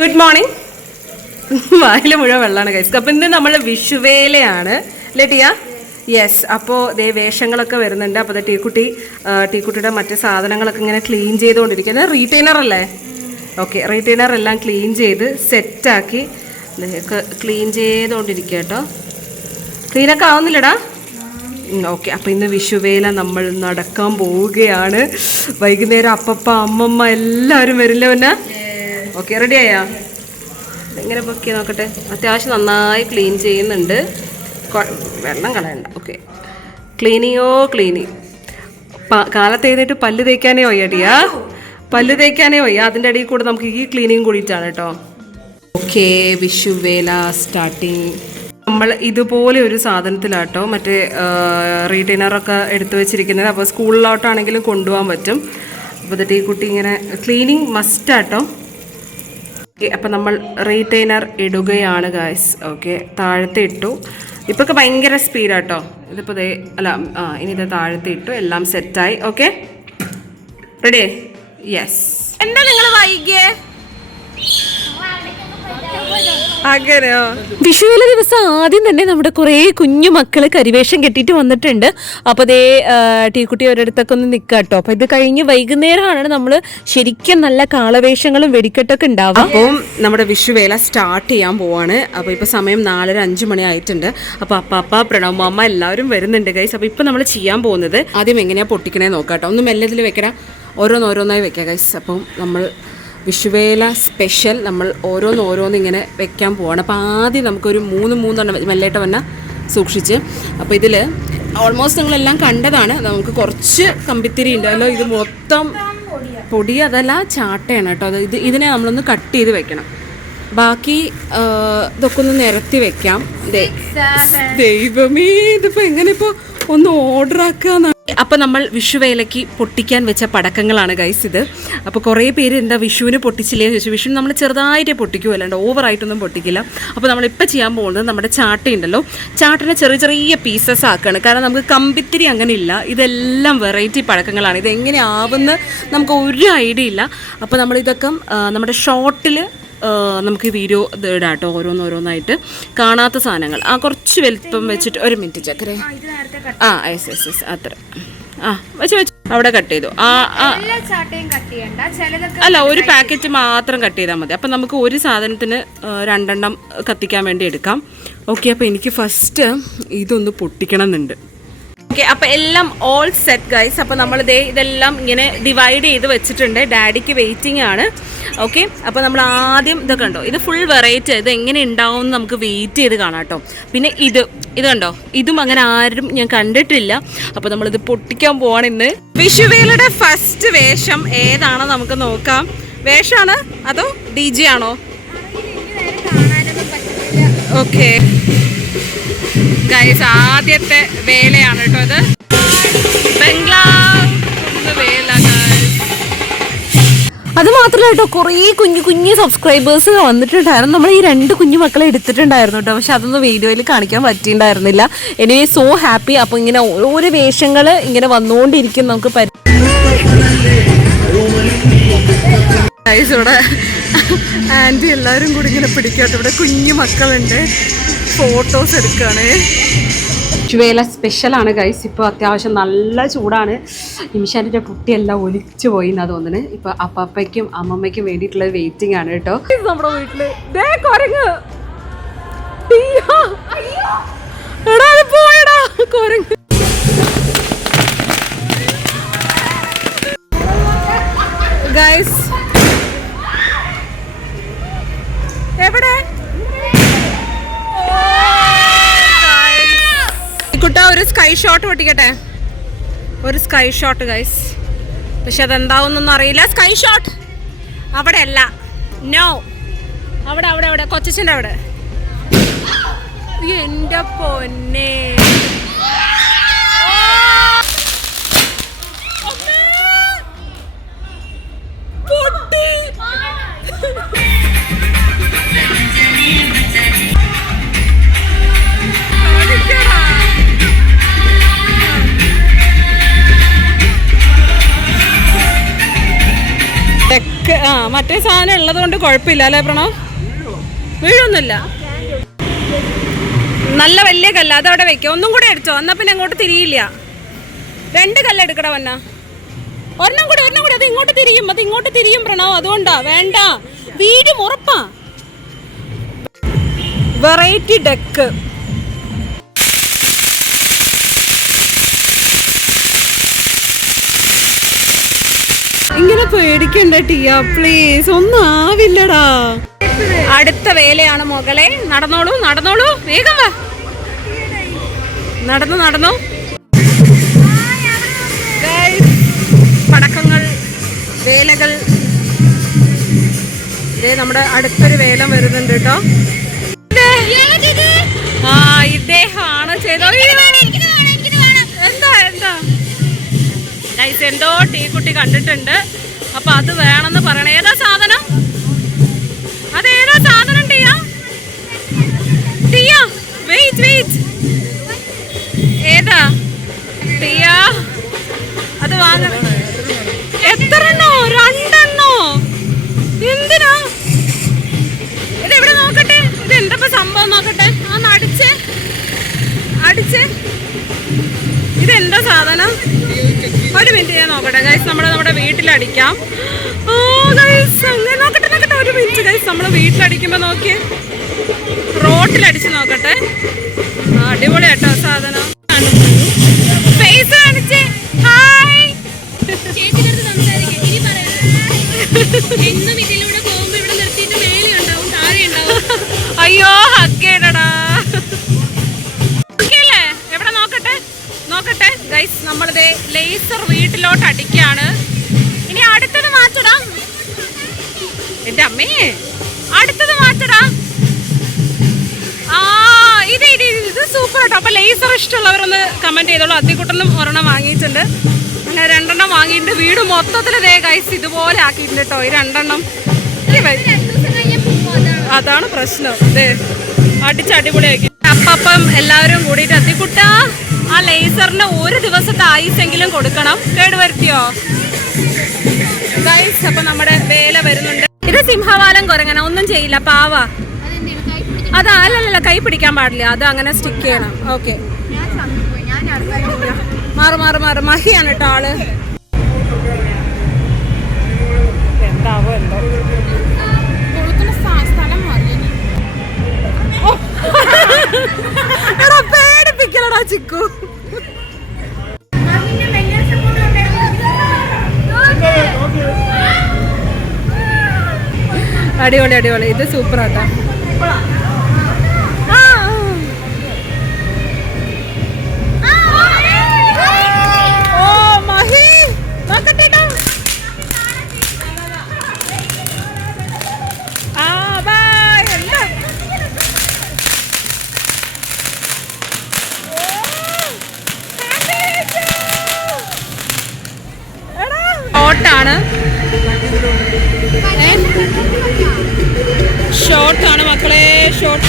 Good morning. വായിൽ മുഴുവൻ വെള്ളമാണ് ഗൈസ്. അപ്പം ഇന്ന് നമ്മൾ വിഷുവേലയാണ് അല്ലേ ടിയ? യെസ്. അപ്പോൾ ദേ വേഷങ്ങളൊക്കെ വരുന്നുണ്ട്. അപ്പോൾ ടീക്കുട്ടിയുടെ മറ്റ് സാധനങ്ങളൊക്കെ ഇങ്ങനെ ക്ലീൻ ചെയ്തുകൊണ്ടിരിക്കുന്നത്. റീറ്റെയിനർ അല്ലേ? ഓക്കെ, റീറ്റെയിനർ എല്ലാം ക്ലീൻ ചെയ്ത് സെറ്റാക്കി ക്ലീൻ ചെയ്തുകൊണ്ടിരിക്കുക കേട്ടോ. ക്ലീനൊക്കെ ആവുന്നില്ലടാ? ഓക്കെ. അപ്പോൾ ഇന്ന് വിഷുവേല നമ്മൾ നടക്കാൻ പോവുകയാണ്. വൈകുന്നേരം അപ്പപ്പ അമ്മമ്മ എല്ലാവരും വരില്ല പിന്നെ. ഓക്കെ, റെഡിയായാ? എങ്ങനെ പൊക്കി നോക്കട്ടെ. അത്യാവശ്യം നന്നായി ക്ലീൻ ചെയ്യുന്നുണ്ട്. വെള്ളം കളയണ്ട. Okay, cleaning. കാലത്ത് എഴുന്നേറ്റ് പല്ല് തേക്കാനേ വയ്യടിയാ, പല്ല് തേക്കാനേ വയ്യ. അതിൻ്റെ ഇടയിൽ കൂടെ നമുക്ക് ഈ ക്ലീനിങ് കൂടിയിട്ടാണ് കേട്ടോ. Okay, വിഷുവേല starting. നമ്മൾ ഇതുപോലെ ഒരു സാധനത്തിലാട്ടോ മറ്റേ റീറ്റെയിനറൊക്കെ എടുത്തു വെച്ചിരിക്കുന്നത്. അപ്പോൾ സ്കൂളിലോട്ടാണെങ്കിലും കൊണ്ടുപോകാൻ പറ്റും. അപ്പോൾ ഈ കുട്ടി ഇങ്ങനെ ക്ലീനിങ് മസ്റ്റാട്ടോ. ഓക്കെ, അപ്പം നമ്മൾ റീറ്റെയിനർ ഇടുകയാണ് ഗായ്സ്. ഓക്കെ, താഴത്തെ ഇട്ടു. ഇപ്പൊക്കെ ഭയങ്കര സ്പീഡാട്ടോ. ഇതിപ്പോൾ ഇനി ഇത് താഴത്തെ ഇട്ടു. എല്ലാം സെറ്റായി. Okay, ready? യെസ്. എന്താ നിങ്ങൾ വൈകിയേ? അങ്ങനെയോ? വിഷുവേല ദിവസം ആദ്യം തന്നെ നമ്മുടെ കുറേ കുഞ്ഞു മക്കള് കരിവേഷം കെട്ടിയിട്ട് വന്നിട്ടുണ്ട്. അപ്പോൾ അതേ ടീക്കുട്ടി ഒരിടത്തൊക്കെ ഒന്ന് നിൽക്കാട്ടോ. അപ്പോൾ ഇത് കഴിഞ്ഞ് വൈകുന്നേരമാണ് നമ്മൾ ശരിക്കും നല്ല കാളവേഷങ്ങളും വെടിക്കെട്ടൊക്കെ ഉണ്ടാവും. അപ്പോൾ നമ്മുടെ വിഷുവേല സ്റ്റാർട്ട് ചെയ്യാൻ പോവാണ്. അപ്പോൾ ഇപ്പോൾ സമയം 4:05 മണി ആയിട്ടുണ്ട്. അപ്പോൾ അപ്പാപ്പ പ്രണവമ്മ എല്ലാവരും വരുന്നുണ്ട് ഗൈസ്. അപ്പോൾ ഇപ്പോൾ നമ്മൾ ചെയ്യാൻ പോകുന്നത് ആദ്യം എങ്ങനെയാണ് പൊട്ടിക്കണേ നോക്കാട്ടോ. ഒന്ന് മെല്ലതിൽ വെക്കടാ, ഓരോന്നോരോന്നായി വെക്കാം ഗൈസ്. അപ്പം നമ്മൾ വിഷുവേല സ്പെഷ്യൽ നമ്മൾ ഓരോന്ന് ഇങ്ങനെ വെക്കാൻ പോവാണ്. അപ്പോൾ ആദ്യം നമുക്കൊരു 3 മെല്ലേട്ട വന്ന സൂക്ഷിച്ച്. അപ്പോൾ ഇതിൽ ഓൾമോസ്റ്റ് നിങ്ങളെല്ലാം കണ്ടതാണ്. നമുക്ക് കുറച്ച് കമ്പിത്തിരി ഉണ്ടല്ലോ. ഇത് മൊത്തം പൊടി, അതല്ല ചാട്ടയാണ് കേട്ടോ. ഇതിനെ നമ്മളൊന്ന് കട്ട് ചെയ്ത് വെക്കണം. ബാക്കി ഇതൊക്കെ ഒന്ന് നിരത്തി വെക്കാം. ദൈവമേ, ഇതിപ്പോൾ എങ്ങനെ ഇപ്പോൾ ഒന്ന് ഓർഡർ ആക്കുക. അപ്പോൾ നമ്മൾ വിഷുവേലയ്ക്ക് പൊട്ടിക്കാൻ വെച്ച പടക്കങ്ങളാണ് ഗൈസ് ഇത്. അപ്പോൾ കുറേ പേര് എന്താ വിഷുവിന് പൊട്ടിച്ചില്ലേ ചോദിച്ചു. വിഷുവിന് നമ്മൾ ചെറുതായിട്ട് പൊട്ടിക്കും, അല്ലാണ്ട് ഓവറായിട്ടൊന്നും പൊട്ടിക്കില്ല. അപ്പോൾ നമ്മളിപ്പോൾ ചെയ്യാൻ പോകുന്നത് നമ്മുടെ ചാട്ടയുണ്ടല്ലോ, ചാട്ടിനെ ചെറിയ പീസസ് ആക്കുകയാണ്. കാരണം നമുക്ക് കമ്പിത്തിരി അങ്ങനെ ഇല്ല. ഇതെല്ലാം വെറൈറ്റി പടക്കങ്ങളാണ്. ഇതെങ്ങനെ ആവുമെന്ന് നമുക്ക് ഒരു ഐഡിയ ഇല്ല. അപ്പോൾ നമ്മളിതൊക്കെ നമ്മുടെ ഷോർട്ടിൽ നമുക്ക് വീഡിയോ ഇടാം കേട്ടോ. ഓരോന്നായിട്ട് കാണാത്ത സാധനങ്ങൾ കുറച്ച് വലിപ്പം വെച്ചിട്ട്. ഒരു മിനിറ്റ് ചക്കര. യെസ് അത്ര. വെച്ച് അവിടെ കട്ട് ചെയ്തു. അല്ല, ഒരു പാക്കറ്റ് മാത്രം കട്ട് ചെയ്താൽ മതി. അപ്പം നമുക്ക് ഒരു സാധനത്തിന് 2 കത്തിക്കാൻ വേണ്ടി എടുക്കാം. ഓക്കെ, അപ്പോൾ എനിക്ക് ഫസ്റ്റ് ഇതൊന്ന് പൊട്ടിക്കണം എന്നുണ്ട്. ഓക്കെ, അപ്പോൾ എല്ലാം ഓൾ സെറ്റ് ഗൈസ്. അപ്പോൾ നമ്മൾ ഇതെല്ലാം ഇങ്ങനെ ഡിവൈഡ് ചെയ്ത് വെച്ചിട്ടുണ്ട്. ഡാഡിക്ക് വെയിറ്റിംഗ് ആണ്. ഓക്കെ, അപ്പോൾ നമ്മൾ ആദ്യം ഇതൊക്കെ കണ്ടോ, ഇത് ഫുൾ വെറൈറ്റി. ഇത് എങ്ങനെ ഉണ്ടാവും എന്ന് നമുക്ക് വെയിറ്റ് ചെയ്ത് കാണാം കേട്ടോ. പിന്നെ ഇത് കണ്ടോ, ഇതും അങ്ങനെ ആരും ഞാൻ കണ്ടിട്ടില്ല. അപ്പോൾ നമ്മളിത് പൊട്ടിക്കാൻ പോവാണ് ഇന്ന്. വിഷുവേലയുടെ ഫസ്റ്റ് വേഷം ഏതാണോ നമുക്ക് നോക്കാം. വേഷമാണ് അതോ DJ ആണോ? ഓക്കെ ഗൈസ്, ആദ്യത്തെ വേലയാണ് കേട്ടോ ഇത്. ബംഗ്ലാവ് വേല ഗൈസ്. അത് മാത്രമല്ല കേട്ടോ, കുറേ കുഞ്ഞു സബ്സ്ക്രൈബേഴ്സ് വന്നിട്ടുണ്ടായിരുന്നു. നമ്മൾ ഈ 2 കുഞ്ഞു മക്കളെ എടുത്തിട്ടുണ്ടായിരുന്നു കേട്ടോ. പക്ഷെ അതൊന്നും വീഡിയോയിൽ കാണിക്കാൻ പറ്റിയിട്ടുണ്ടായിരുന്നില്ല. Anyway so happy. അപ്പോൾ ഇങ്ങനെ ഓരോ വേഷങ്ങൾ ഇങ്ങനെ വന്നുകൊണ്ടിരിക്കും. നമുക്ക് ഇവിടെ ആൻറ്റി എല്ലാവരും കൂടി ഇങ്ങനെ പിടിക്കട്ടെ. ഇവിടെ കുഞ്ഞു മക്കളുണ്ട്, ഫോട്ടോസ് എടുക്കുകയാണ്. വിഷുവേല സ്പെഷ്യലാണ് ഗൈസ്. ഇപ്പോൾ അത്യാവശ്യം നല്ല ചൂടാണ്. നിമിഷാൻ്റെ കുട്ടിയെല്ലാം ഒലിച്ചു പോയി എന്നാണ് തോന്നുന്നത്. ഇപ്പോൾ അപ്പയ്ക്കും അമ്മമ്മയ്ക്കും വേണ്ടിയിട്ടുള്ള വെയിറ്റിംഗ് ആണ് കേട്ടോ. നമ്മുടെ വീട്ടില് കുരങ്ങ് ഗൈസ്. എവിടെ കുട്ട? ഒരു സ്കൈ ഷോട്ട് പൊട്ടിക്കട്ടെ. ഒരു സ്കൈ ഷോട്ട് ഗൈസ്. പക്ഷെ അതെന്താവുന്നൊന്നും അറിയില്ല. സ്കൈ ഷോട്ട് അവിടെ അല്ല, നോ, അവിടെ കൊച്ചച്ഛൻ്റെ അവിടെ. എൻ്റെ പൊന്നെ, പൊട്ടി. മറ്റേ സാധനം ഉള്ളത് കൊണ്ട് കുഴപ്പമില്ല അല്ലേ പ്രണവ്? വീഴൊന്നുമില്ല. നല്ല വലിയ കല്ല് അതവിടെ വെക്കാം. ഒന്നും കൂടെ അടിച്ചോ, എന്നാ പിന്നെ അങ്ങോട്ട് തിരിയില്ല. 2 കല്ല് എടുക്കട വന്ന. ഒരെണ്ണം കൂടി അത് ഇങ്ങോട്ട് തിരിയും പ്രണവ്. അതുകൊണ്ടാ വേണ്ട, വീടും ഉറപ്പാ. Variety deck. ഇങ്ങനെ പേടിക്കണ്ട ടിയ പ്ലീസ്, ഒന്നും ആവില്ലടാ. അടുത്ത വേലയാണ് മകളെ. നടന്നോളൂ വേഗം വാ. നടന്നു. പടക്കങ്ങൾ, വേലകൾ. നമ്മുടെ അടുത്തൊരു വേലം വരുന്നുണ്ട് കേട്ടോ. ഇദ്ദേഹമാണ് ചെയ്തോ. എന്താ ഗൈസ്, എന്തോ ടീക്കുട്ടി കണ്ടിട്ടുണ്ട്. അപ്പൊ അത് വേണമെന്ന് പറയണേ. ഏതാ സാധനം? അതേതാ സാധനം ടിയ? വെയിറ്റ്. ഏതാ ടിയ? അത് വാങ്ങണം. എത്രണ്ണോ? 2 എണ്ണോ? എന്തിനാ? ഇതെവിടെ നോക്കട്ടെ. ഇത് എന്താ സംഭവം നോക്കട്ടെ. ഒന്ന് അടിച്ചേ. ഇതെന്താ സാധനം? ഒരു മിനിറ്റ് ഞാൻ നോക്കട്ടെ ഗൈസ്. നമ്മുടെ വീട്ടിലടിക്കാം. നോക്കട്ടെ ഒരു മിനിറ്റ് ഗൈസ്. നമ്മൾ വീട്ടിലടിക്കുമ്പോ നോക്കിയേ, റോട്ടിലടിച്ച് നോക്കട്ടെ. അടിപൊളിയാട്ടോ സാധനം. ഫേസ് കാണിച്ചേ. ഹായ്. അയ്യോ ഹഗ്ഗേടടാ. എവിടെ നോക്കട്ടെ ഗൈസ്. നമ്മളിത് ലേസർ വീട്ടിലോട്ട് അടിക്കാണ്. ഇനി അടുത്തത് മാറ്റടാ. എന്റെ അമ്മേ, അടുത്തത് മാറ്റടാ. ഇത് സൂപ്പർ കേട്ടോ. അപ്പൊ ലേസർ ഇഷ്ടമുള്ളവരൊന്ന് കമന്റ് ചെയ്തോളൂ. അതികൂട്ടൊന്നും ഒരെണ്ണം വാങ്ങിയിട്ടുണ്ട്. അങ്ങനെ 2 എണ്ണം വാങ്ങിയിട്ടുണ്ട്. വീട് മൊത്തത്തിൽ ദേ ഗൈസ് ഇതുപോലെ ആക്കിയിട്ടുണ്ട് കേട്ടോ. ഈ 2 എണ്ണം. അതാണ് പ്രശ്നം. അടിപൊളിയാക്കി. അപ്പം എല്ലാവരും കൂടിയിട്ട് അതികുട്ട ആ ലേസറിന് 1 ദിവസത്തെ ആയുസെങ്കിലും കൊടുക്കണം. കേടുവരുത്തിയോ ഗൈസ്? അപ്പൊ നമ്മുടെ വേല വരുന്നുണ്ട്. ഇത് സിംഹവാലം കുരങ്ങന, ഒന്നും ചെയ്യില്ല, പാവ. അതാ അല്ലല്ല, കൈ പിടിക്കാൻ പാടില്ല. അത് അങ്ങനെ സ്റ്റിക്ക് ചെയ്യണം. ഓക്കെ, മാറ്. മഹിയാണ് കേട്ടോ ആള്. എന്താവോ എന്തോ. പേടിപ്പിക്കലടാ ചിക്കു. അടിപൊളി. ഇത് സൂപ്പർ ആട്ടോ. ഷോർട്ടാണ് മക്കളെ, ഷോർട്ട്.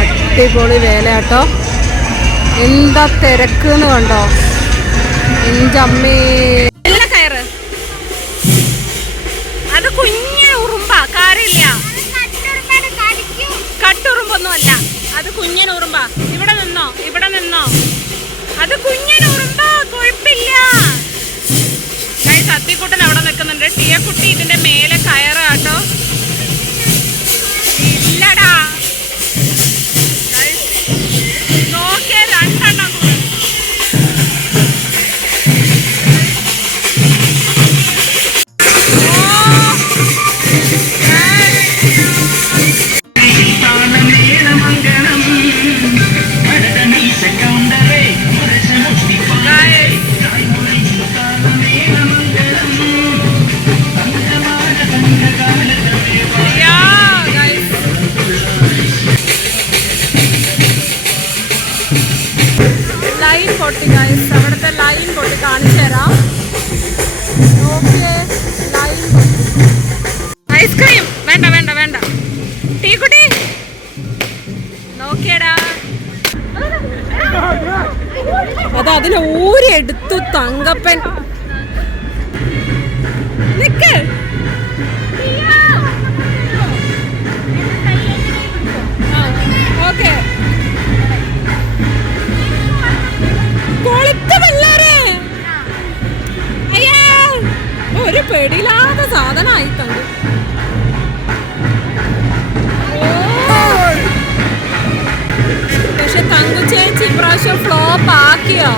അടിപൊളി വേലയാട്ടോ. എന്താ തിരക്കെന്ന് കണ്ടോ എൻ്റെ അമ്മേ. കയറ്. അത് കുഞ്ഞ് ഉറുമ്പാ, കാര്യമില്ല. കട്ടുറുമ്പൊന്നും അല്ല, അത് കുഞ്ഞൻ ഉറുമ്പാ. ഇവിടെ നിന്നോ. അത് കുഞ്ഞൻ ഉറുമ്പാ, കുഴപ്പമില്ല. സത്യക്കുട്ടൻ അവിടെ നിൽക്കുന്നുണ്ട്. ടിയക്കുട്ടി ഇതിന്റെ മേലെ കയറാട്ടോ. ഇല്ലടാ നോക്കിയ 2 എണ്ണം. അവിടുത്തെ ലൈൻ പൊട്ടി കാണിച്ചു തരാം. ഐസ്ക്രീം വേണ്ട. ടീക്കുട്ടി അത് അതിനെ ഊരിയെടുത്തു തങ്കപ്പൻ. നിക്ക്. ഓക്കെ, ഒരു പേടിയില്ലാത്ത സാധനമായി തങ്കു. പക്ഷെ തങ്കു ചേച്ചി ഇപ്രാവശ്യം ഫ്ലോപ്പ് ആക്കിയോ?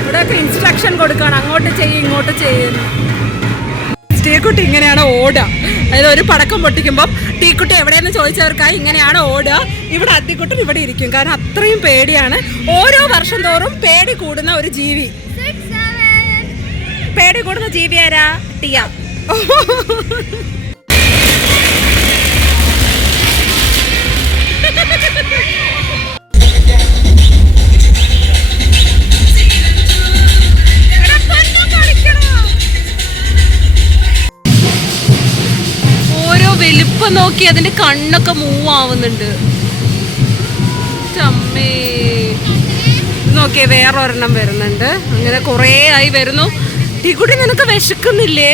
ഇവിടെയൊക്കെ ഇൻസ്ട്രക്ഷൻ കൊടുക്കണം, അങ്ങോട്ട് ചെയ്യും ഇങ്ങോട്ട് ചെയ്യുന്നു. ടീക്കുട്ടി ഇങ്ങനെയാണ് ഓടുക. അതായത് ഒരു പടക്കം പൊട്ടിക്കുമ്പോൾ ടീക്കുട്ടി എവിടെയെന്ന് ചോദിച്ചവർക്കായി ഇങ്ങനെയാണ് ഓടുക. ഇവിടെ അത്തിക്കുട്ടൻ ഇവിടെ ഇരിക്കും, കാരണം അത്രയും പേടിയാണ്. ഓരോ വർഷം തോറും പേടി കൂടുന്ന ഒരു ജീവി. പേടി കൂടുന്ന ജീവി ആരാ? ടിയ. ഓരോ വലിപ്പം നോക്കി അതിന്റെ കണ്ണൊക്കെ മൂവ് ആവുന്നുണ്ട്. ചമ്മേ നോക്കിയേ, വേറൊരെണ്ണം വരുന്നുണ്ട്. അങ്ങനെ കുറേ ആയി വരുന്നു. ടീക്കുട്ടി നിനക്ക് വിശക്കുന്നില്ലേ?